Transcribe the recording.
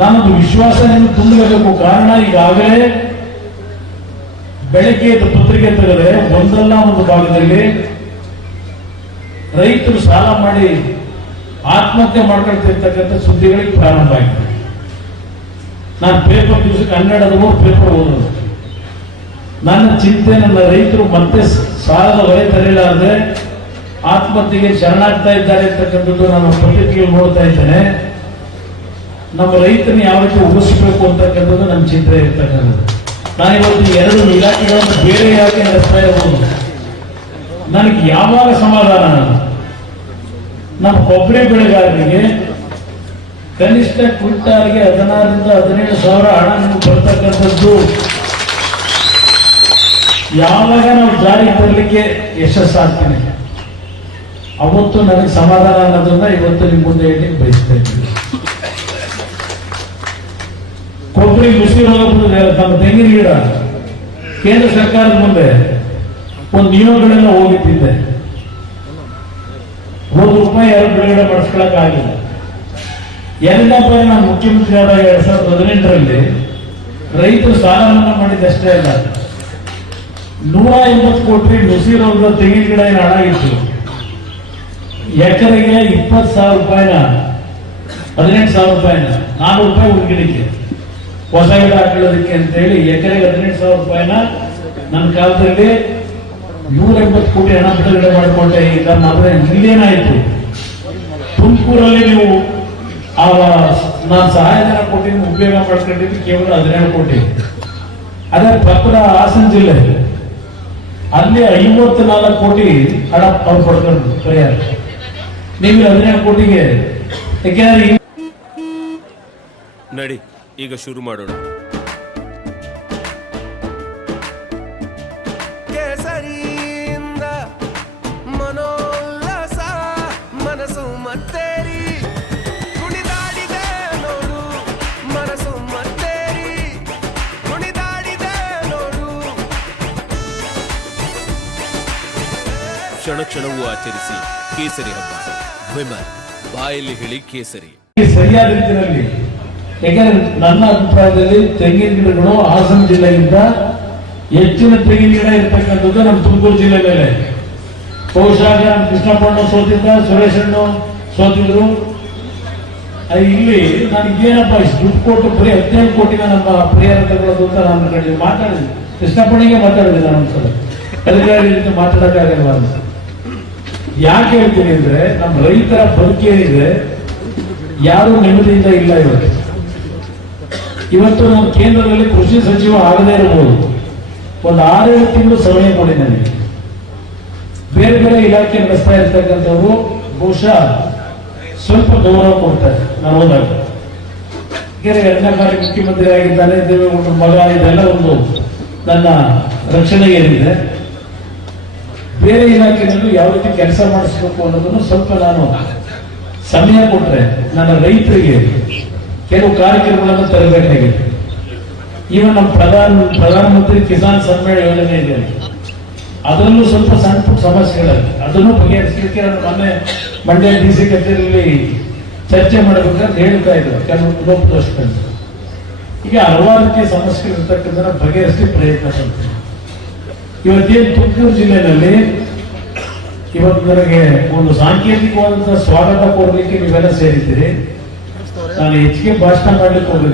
ನಾನೊಂದು ವಿಶ್ವಾಸ ತುಂಬಬೇಕು. ಕಾರಣ ಈಗಾಗಲೇ ಬೆಳಗ್ಗೆ ಪತ್ರಿಕೆ ತೆಗೆದರೆ ಒಂದಲ್ಲ ಒಂದು ಭಾಗದಲ್ಲಿ ರೈತರು ಸಾಲ ಮಾಡಿ ಆತ್ಮಹತ್ಯೆ ಮಾಡ್ಕೊಳ್ತಿರ್ತಕ್ಕಂಥ ಸುದ್ದಿಗಳಿಗೆ ಪ್ರಾರಂಭ ಆಗಿದೆ. ನಾನು ಪೇಪರ್ ದಿವಸಕ್ಕೆ 12 ಪೇಪರ್ ಓದೋದು. ನನ್ನ ಚಿಂತೆ, ನನ್ನ ರೈತರು ಮತ್ತೆ ಸಾಲದ ಹೊರೆ ತರಲಾರದೆ ಆತ್ಮಹತ್ಯೆಗೆ ಶರಣಾಗ್ತಾ ಇದ್ದಾರೆ ಅಂತಕ್ಕಂಥದ್ದು ನಾನು ಪತ್ರಿಕೆಯಲ್ಲಿ ನೋಡ್ತಾ ಇದ್ದೇನೆ. ನಮ್ಮ ರೈತರನ್ನ ಯಾವ ರೀತಿ ಉಳಿಸಬೇಕು ಅಂತಕ್ಕಂಥದ್ದು ನಮ್ಮ ಚಿಂತೆ ಇರ್ತಕ್ಕಂಥದ್ದು. ನಾನಿವತ್ತು 2 ಇಲಾಖೆಗಳನ್ನು ಬೇರೆ ಇಲಾಖೆ ನಡೆಸ್ತಾ ಇರಬಹುದು. ನನಗೆ ಯಾವಾಗ ಸಮಾಧಾನ, ನಮ್ಮ ಕೊಬ್ಬರಿ ಬೆಳೆಗಾರರಿಗೆ ಕನಿಷ್ಠ ಕ್ವಿಂಟಾಲ್ಗೆ 16,000 ರಿಂದ 17,000 ಹಣ ನಿಮಗೆ ಬರ್ತಕ್ಕಂಥದ್ದು ಯಾವಾಗ ನಾವು ಜಾರಿಗೆ ತರಲಿಕ್ಕೆ ಯಶಸ್ಸಾಗ್ತೀನಿ ಅವತ್ತು ನನಗೆ ಸಮಾಧಾನ ಅನ್ನೋದನ್ನ ಇವತ್ತು ನಿಮ್ಮ ಮುಂದೆ ಹೇಳಿ ಬಯಸ್ತಾ ಇದ್ದೀನಿ. ಕೊಬ್ಬರಿ ನುಸಿ ರೋಗ ನಮ್ಮ ತೆಂಗಿನ ಗಿಡ ಕೇಂದ್ರ ಸರ್ಕಾರದ ಮುಂದೆ ಒಂದು ನಿಯಮಗಳೆಲ್ಲ ಹೋಗಿತ್ತಿದ್ದೆ. ₹1 2 ಬಿಡುಗಡೆ ಮಾಡಿಸ್ಕೊಳಕ್ ಆಗಿಲ್ಲ. 2 ನಾನು ಮುಖ್ಯಮಂತ್ರಿ ಆದ 2018ರಲ್ಲಿ ರೈತರು ಸಾಲ ಮನ್ನಾ ಮಾಡಿದ್ದಷ್ಟೇ ಅಲ್ಲ, 180 ಕೋಟಿ ನುಸಿ ರೋಗದ ತೆಂಗಿನ ಗಿಡ ಏನು ಹಣ ಇತ್ತು. ಎಕರೆಗೆ ₹20,000 ₹18,000 ₹400 ಒಂದು ಗಿಡಕ್ಕೆ ಹೊಸ ಗಿಡ ಹಾಕೊಳ್ಳೋದಕ್ಕೆ ಅಂತ ಹೇಳಿ ಎಕರೆಗೆ ₹18,000 ನನ್ನ ಕಾಲದಲ್ಲಿ 180 ಕೋಟಿ ಹಣ ಬಿಡುಗಡೆ ಮಾಡಿಕೊಂಡೆ. ಈಗ ಮಾತ್ರ ಇಲ್ಲೇನಾಯ್ತು, ತುಮಕೂರಲ್ಲಿ ನೀವು ನಾನು ಸಹಾಯಧನ ಕೊಟ್ಟಿದ್ದು ಉಪಯೋಗ ಮಾಡ್ಕೊಂಡಿದ್ದು ಕೇವಲ 17 ಕೋಟಿ. ಅದೇ ಪಕ್ಕದ ಹಾಸನ ಜಿಲ್ಲೆ ಅಲ್ಲಿ 54 ಕೋಟಿ ಹಣ ಅವ್ರು ಪಡ್ಕೊಂಡು ಪರಿಹಾರ. ನೀವು 17 ಕೋಟಿಗೆ ಯಾಕೆಂದ್ರೆ ನಡಿ ಈಗ ಶುರು ಮಾಡೋಣ. ಕೇಸರಿಯಿಂದ ಮನೋಲ್ಲಾಸ ಮನಸ್ಸು ಮತ್ತೇರಿ ಕುಣಿದಾಡಿದೆ ನೋಡು, ಮನಸ್ಸು ಮತ್ತೇರಿ ಕುಣಿದಾಡಿದೆ ನೋಡು. ಕ್ಷಣ ಕ್ಷಣವೂ ಆಚರಿಸಿ ಕೇಸರಿ ಹಬ್ಬ. ವಿಮಲ್ ಬಾಯಲ್ಲಿ ಹೇಳಿ ಕೇಸರಿ. ಸರಿಯಾದ ರೀತಿಯಲ್ಲಿ, ಯಾಕಂದ್ರೆ ನನ್ನ ಅಭಿಪ್ರಾಯದಲ್ಲಿ ತೆಂಗಿನ ಗಿಡಗಳು ಹಾಸನ ಜಿಲ್ಲೆಗಿಂತ ಹೆಚ್ಚಿನ ತೆಂಗಿನ ಗಿಡ ಇರ್ತಕ್ಕಂಥದ್ದು ನಮ್ಮ ತುಮಕೂರು ಜಿಲ್ಲೆ ಮೇಲೆ. ಬಹುಶಃ ಕೃಷ್ಣಪ್ಪಣ್ಣ ಸೋತಿದ್ದ, ಸುರೇಶ್ ಅಣ್ಣ ಸೋತಿದ್ರು. ಇಲ್ಲಿ ನನಗೇನಪ್ಪ ಇಷ್ಟು ದುಡ್ಡು ಕೊಟ್ಟು ಬರೀ 17 ಕೋಟಿನ ನಮ್ಮ ಪರಿಹಾರ ತಗೊಳ್ಳೋದು ಅಂತ ನಾನು ಕಡೆ ಮಾತಾಡಿದ್ವಿ. ಕೃಷ್ಣಪ್ಪನಿಗೆ ಮಾತಾಡಿದ್ದೆ ನಾನು ಒಂದ್ಸಲ, ರೀತಿ ಮಾತಾಡೋಕ್ಕಾಗಲ್ವ ಅಂತ. ಯಾಕೆ ಹೇಳ್ತೀನಿ ಅಂದ್ರೆ, ನಮ್ಮ ರೈತರ ಬದುಕೇನಿದೆ ಯಾರು ನೆಮ್ಮದಿಯಿಂದ ಇಲ್ಲ. ಇವತ್ತು ನಾನು ಕೇಂದ್ರದಲ್ಲಿ ಕೃಷಿ ಸಚಿವ ಆಗದೇ ಇರಬಹುದು. ಒಂದು 6-7 ತಿಂಗಳು ಸಮಯ ಕೊಡಿ ನನಗೆ. ಬೇರೆ ಬೇರೆ ಇಲಾಖೆ ನಡೆಸ್ತಾ ಇರ್ತಕ್ಕಂಥವ್ರು ಬಹುಶಃ ಸ್ವಲ್ಪ ಗೌರವ ಕೊಡ್ತಾರೆ ನಾನು ಹೋದಾಗ. 2ನೇ ಬಾರಿ ಮುಖ್ಯಮಂತ್ರಿ ಆಗಿದ್ದಾನೆ, ದೇವೇಗೌಡರ ಮಗ, ಇದೆಲ್ಲ ಒಂದು ನನ್ನ ರಕ್ಷಣೆಗೆ ಏನಿದೆ. ಬೇರೆ ಇಲಾಖೆನಲ್ಲೂ ಯಾವ ರೀತಿ ಕೆಲಸ ಮಾಡಿಸ್ಬೇಕು ಅನ್ನೋದನ್ನು ಸ್ವಲ್ಪ ನಾನು ಸಮಯ ಕೊಟ್ಟರೆ ನನ್ನ ರೈತರಿಗೆ ಕೆಲವು ಕಾರ್ಯಕ್ರಮಗಳನ್ನು ತರಬೇಕಾಗಿದೆ. ಈಗ ನಮ್ಮ ಪ್ರಧಾನಮಂತ್ರಿ ಕಿಸಾನ್ ಸನ್ಮಾನ್ ಯೋಜನೆ ಇದೆ, ಅದರಲ್ಲೂ ಸ್ವಲ್ಪ ಸಣ್ಣ ಪುಟ್ಟ ಸಮಸ್ಯೆಗಳಿದೆ. ಅದನ್ನು ಬಗೆಹರಿಸಲಿಕ್ಕೆ ನಾನು ಮೊನ್ನೆ ಮಂಡ್ಯ DC ಕಚೇರಿಯಲ್ಲಿ ಚರ್ಚೆ ಮಾಡಬೇಕಂತ ಹೇಳ್ತಾ ಇದ್ರು ಕೆಲವು ಲೋಪದೋಷಗಳು. ಈಗ ಹಲವಾರು ರೀತಿಯ ಸಮಸ್ಯೆಗಳು ಇರ್ತಕ್ಕಂಥ ಬಗೆಹರಿಸಲಿಕ್ಕೆ ಪ್ರಯತ್ನ ಪಡ್ತೀನಿ. ಇವತ್ತೇನು ತುಮಕೂರು ಜಿಲ್ಲೆಯಲ್ಲಿ ಇವತ್ತು ನನಗೆ ಒಂದು ಸಾಂಕೇತಿಕವಾದಂತಹ ಸ್ವಾಗತ ಕೊಡಲಿಕ್ಕೆ ನೀವೆಲ್ಲ ಸೇರಿದ್ದೀರಿ. ನಾನು ಹೆಚ್ಚಿಗೆ ಭಾಷಣ ಮಾಡ್ಲಿಕ್ಕೆ ಹೋಗಿದ್ದೆ.